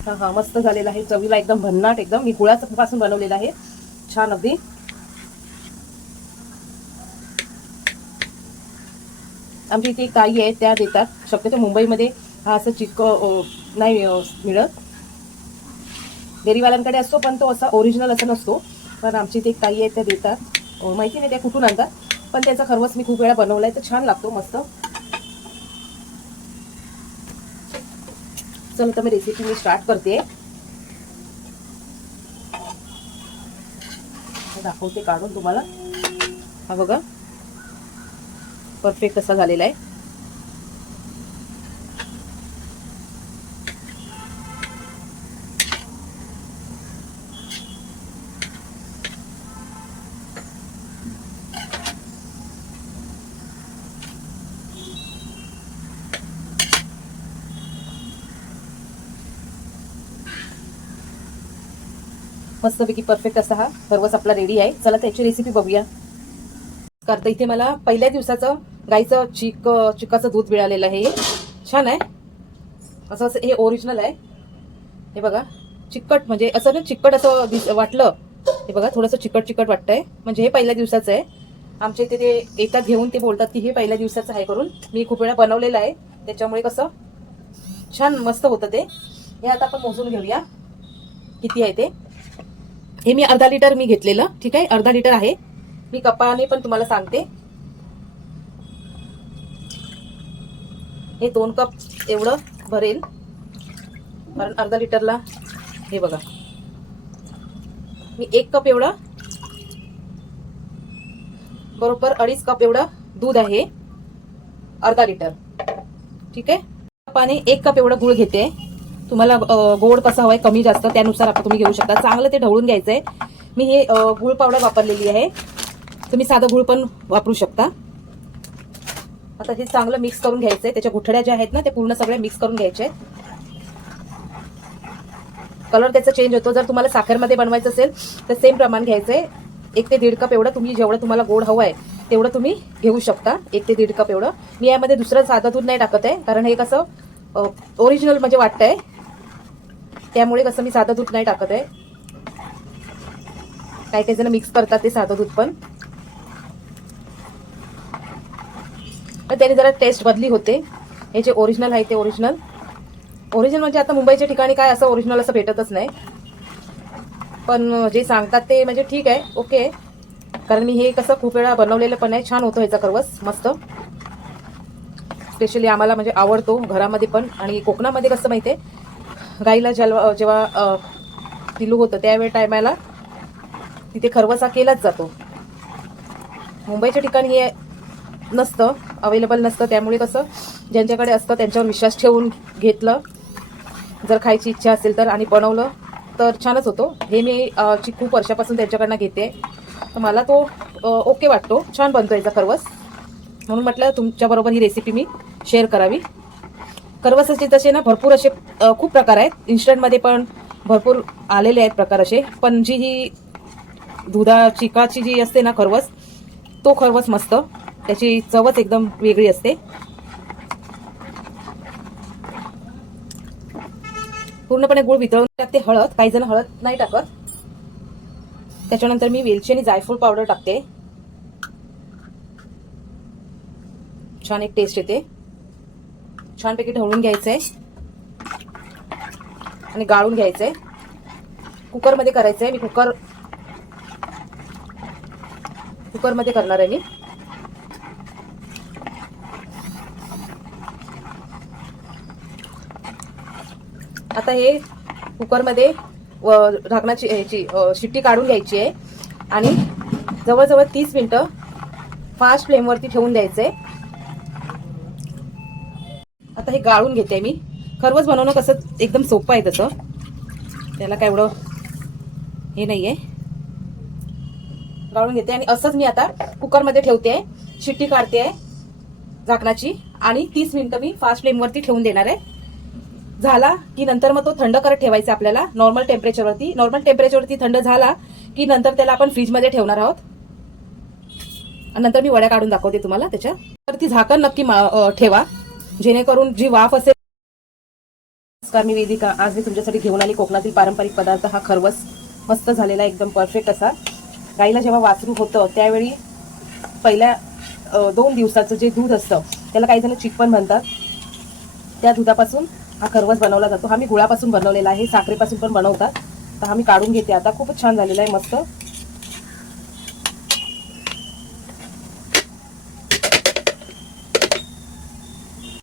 हा हा मस्त झालेला आहे. चवीला एकदम भन्नाट एकदम मी गुळाचं पासून बनवलेला आहे. छान अगदी. आमची इथे एक ताई आहे त्या देतात. शक्यतो मुंबईमध्ये हा असं चिक नाही मिळत. डेरीवाल्यांकडे असतो पण तो असा ओरिजिनल असा नसतो. पण आमची इथे एक ताई आहे त्या देतात. माहिती नाही त्या कुठून आणतात पण त्याचा खरवस मी खूप वेळा बनवलाय तर छान लागतो मस्त. चल तर मी रेसिपी मी स्टार्ट करते. दाखवते काढून तुम्हाला. हा बघा. परफेक्ट असा झालेला आहे. मस्तपैकी परफेक्ट असा हा. खरवस आपला रेडी आहे. चला त्याची रेसिपी बघूया. करता इथे मला पहिल्या दिवसाचं गाईचं चिक चिकाचं दूध मिळालेलं आहे. हे छान आहे. असं असं हे ओरिजिनल आहे. हे बघा. चिकट म्हणजे असं ना चिकट असं दिस वाटलं. हे बघा थोडंसं चिकट चिकट वाटतंय. म्हणजे हे पहिल्या दिवसाचं आहे. आमच्या इथे ते येतात घेऊन ते बोलतात की हे पहिल्या दिवसाचं आहे करून. मी खूप वेळा बनवलेलं आहे. त्याच्यामुळे कसं छान मस्त होतं ते. हे आता आपण मोजून घेऊया. किती आहे ते? हे मी अर्धा लिटर मी घेतलेलं ठीक आहे? अर्धा लिटर आहे. मी कपाने पण तुम्हाला सांगते. हे दोन कप एवढं भरेल. कारण अर्धा लिटरला हे बघा. मी एक कप एवढं बरोबर अडीच कप एवढं दूध आहे. अर्धा लिटर. ठीक आहे? कपाने एक कप एवढं गुळ घेते. तुम्हाला गोड कसा हवाय कमी जास्त त्यानुसार आपण तुम्ही घेऊ शकता. चांगलं ते ढवळून आहे मी हे गुळ पावडर वापरलेली आहे. तुम्ही साधं गुळ पण वापरू शकता. आता हे चांगलं मिक्स करून घ्यायचं आहे त्याच्या गुठड्या ज्या आहेत ना ते पूर्ण सगळे मिक्स करून घ्यायचे. कलर त्याचा चेंज होतो. जर तुम्हाला साखरमध्ये बनवायचं असेल तर सेम प्रमाण घ्यायचंय. एक ते दीड कप एवढं तुम्ही जेवढं तुम्हाला गोड हवं आहे तेवढं तुम्ही घेऊ शकता. एक ते दीड कप एवढं. मी यामध्ये दुसरं साधं दूध नाही टाकत आहे कारण हे कसं ओरिजिनल म्हणजे वाटतंय. त्यामुळे कसं मी साधं दूध नाही टाकत आहे. काही काही जण मिक्स करतात ते साधं दूध पण. त्याने जरा टेस्ट बदली होते. हे जे ओरिजिनल आहे ते ओरिजिनल ओरिजिनल म्हणजे आता मुंबईच्या ठिकाणी काय असं ओरिजिनल असं भेटतच नाही. पण जे सांगतात ते म्हणजे ठीक आहे ओके कारण मी हे कसं खूप वेळा बनवलेलं पण आहे. छान होतं ह्याचा करवस मस्त. स्पेशली आम्हाला म्हणजे आवडतो घरामध्ये पण. आणि कोकणामध्ये कसं माहिती आहे गाईला जेव्हा जेव्हा अ, पिलू होतं त्यावेळी टायमाला तिथे खरवसा केलाच जातो. मुंबईच्या ठिकाणी हे नसतं अवेलेबल नसतं त्यामुळे कसं ज्यांच्याकडे असतं त्यांच्यावर विश्वास ठेवून घेतलं. जर खायची इच्छा असेल तर आणि बनवलं तर छानच होतो. हे मी ची खूप वर्षापासून त्यांच्याकडनं घेते तर मला तो ओके वाटतो. छान बनतो याचा खरवस. म्हणून म्हटलं तुमच्याबरोबर ही रेसिपी मी शेअर करावी. करवसाचे तसे ना भरपूर असे खूप प्रकार आहेत. इन्स्टंटमध्ये पण भरपूर आलेले आहेत प्रकार असे. पण जी ही दुधा चिकाची जी असते ना खरवस तो खरवस मस्त. त्याची चवच एकदम वेगळी असते. पूर्णपणे गुळ वितळून टाकते हळद. काही जण हळद नाही टाकत. त्याच्यानंतर मी वेलची आणि जायफळ पावडर टाकते. छान एक टेस्ट येते. छानपैकी ढवळून घ्यायचंय. आणि गाळून घ्यायचंय. कुकरमध्ये करायचंय. मी कुकर कुकरमध्ये करणार आहे मी. आता हे कुकरमध्ये ढाकणाची ह्याची शिट्टी काढून घ्यायची आहे. आणि जवळजवळ तीस मिनटं फास्ट फ्लेमवरती ठेवून द्यायचंय. आता हे गाळून घेते मी. खरवस बनवणं कसं एकदम सोपं आहे तसं. त्याला काय एवढं हे नाही आहे गाळून घेते आणि असंच मी आता कुकरमध्ये ठेवते. आहे शिट्टी काढते आहे झाकणाची. आणि तीस मिनिटं मी फास्ट फ्लेमवरती ठेवून देणार आहे. झाला की नंतर मग तो थंड करत ठेवायचा आपल्याला. नॉर्मल टेम्परेचरवरती नॉर्मल टेम्परेचरवरती थंड झाला की नंतर त्याला आपण फ्रीजमध्ये ठेवणार आहोत. आणि नंतर मी वड्या काढून दाखवते तुम्हाला त्याच्या. तर ती झाकण नक्की ठेवा. जेणेकरून जी वाफ असेल नमस्कार मी वेदिका. आज मी तुमच्यासाठी घेऊन आली कोकणातील पारंपरिक पदार्थ. हा खरवस मस्त झालेला एकदम परफेक्ट असा. गाईला जेव्हा वासरू होतं त्यावेळी पहिल्या दोन दिवसाचं जे दूध असतं त्याला काही जण चिक पण म्हणतात. त्या दुधापासून हा खरवस बनवला जातो. हा मी गुळापासून बनवलेला आहे साखरेपासून पण बनवतात. तर हा मी काढून घेते. आता खूपच छान झालेला आहे मस्त.